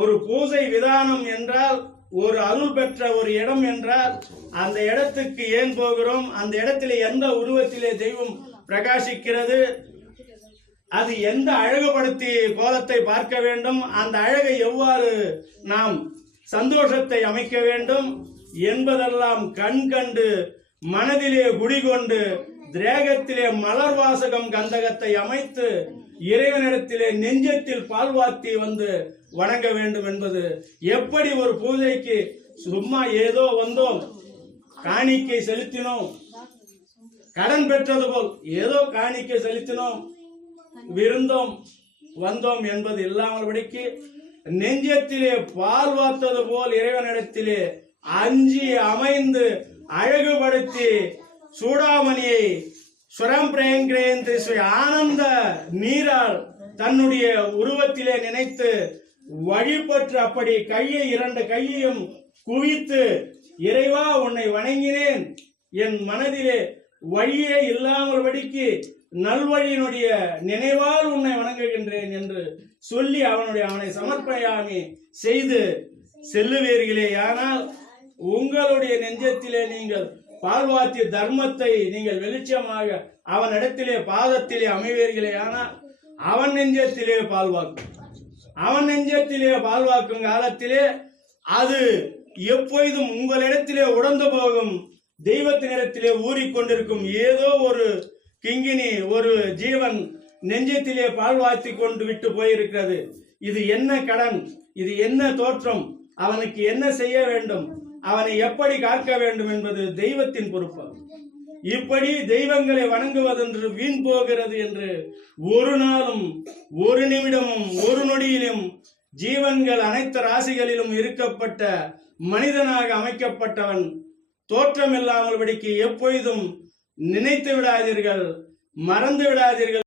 ஒரு பூஜை விதானம் என்றால், ஒரு அருள் பெற்ற ஒரு இடம் என்றால், அந்த இடத்துக்கு ஏன் போகிறோம்? அந்த இடத்திலே எந்த உருவத்திலே தெய்வம் பிரகாசிக்கிறது? அது எந்த அழகுபடுத்தி கோலத்தை பார்க்க வேண்டும்? அந்த அழகை எவ்வாறு நாம் சந்தோஷத்தை அமைக்க வேண்டும் என்பதெல்லாம் கண் கண்டு, மனதிலே குடிகொண்டு, திரேகத்திலே மலர் வாசகம் கந்தகத்தை அமைத்து, இறைவனிடத்திலே நெஞ்சத்தில் பால்வாத்தி வந்து வணங்க வேண்டும் என்பது. எப்படி ஒரு பூஜைக்கு சும்மா ஏதோ வந்தோம், காணிக்கை செலுத்தினோம், கடன் பெற்றது போல் ஏதோ காணிக்கை செலுத்தினோம், விருந்தோம், வந்தோம் என்பது இல்லாமல்படிக்கு நெஞ்சத்திலே பால் வாத்தது போல் இறைவனிடத்திலே அஞ்சி அமைந்து அழகுபடுத்தி சூடாமணியை சுரம் பிரேங்கிரேந்திரி ஆனந்த நீரால் தன்னுடைய உருவத்திலே நினைத்து வழிபட்டு, அப்படி கையை இரண்டு கையையும் குவித்து, இறைவா உன்னை வணங்கினேன், என் மனதிலே வழியே இல்லாமல்படிக்கு நல்வழியினுடைய நினைவால் உன்னை வணங்குகின்றேன் என்று சொல்லி அவனை சமர்ப்பயாமி செய்து செல்லுவீர்களே. ஆனால் உங்களுடைய நெஞ்சத்திலே நீங்கள் பால்வாத்திய தர்மத்தை நீங்கள் வெளிச்சமாக அவனிடத்திலே பாதத்திலே அமைவீர்களே. ஆனால் அவன் நெஞ்சத்திலே பால்வாக்கும், அவன் நெஞ்சத்திலே பால்வாக்கும் காலத்திலே அது எப்பொழுதும் உங்களிடத்திலே உடந்து போகும். தெய்வத்தினிடத்திலே ஊறிக்கொண்டிருக்கும் ஏதோ ஒரு கிங்கினி, ஒரு ஜீவன் நெஞ்சத்திலே பால்வாத்தி கொண்டு விட்டு போயிருக்கிறது. இது என்ன கடன்? இது என்ன தோற்றம்? அவனுக்கு என்ன செய்ய வேண்டும்? அவனை எப்படி காக்க வேண்டும் என்பது தெய்வத்தின் பொறுப்பு. இப்படி தெய்வங்களை வணங்குவதென்று வீண் போகிறது என்று ஒரு நாளும், ஒரு நிமிடமும், ஒரு நொடியிலும் ஜீவன்கள் அனைத்து ராசிகளிலும் இருக்கப்பட்ட மனிதனாக அமைக்கப்பட்டவன் தோற்றமில்லாமல் படிக்க எப்பொழுதும் நினைத்து விடாதீர்கள், மறந்து விடாதீர்கள்.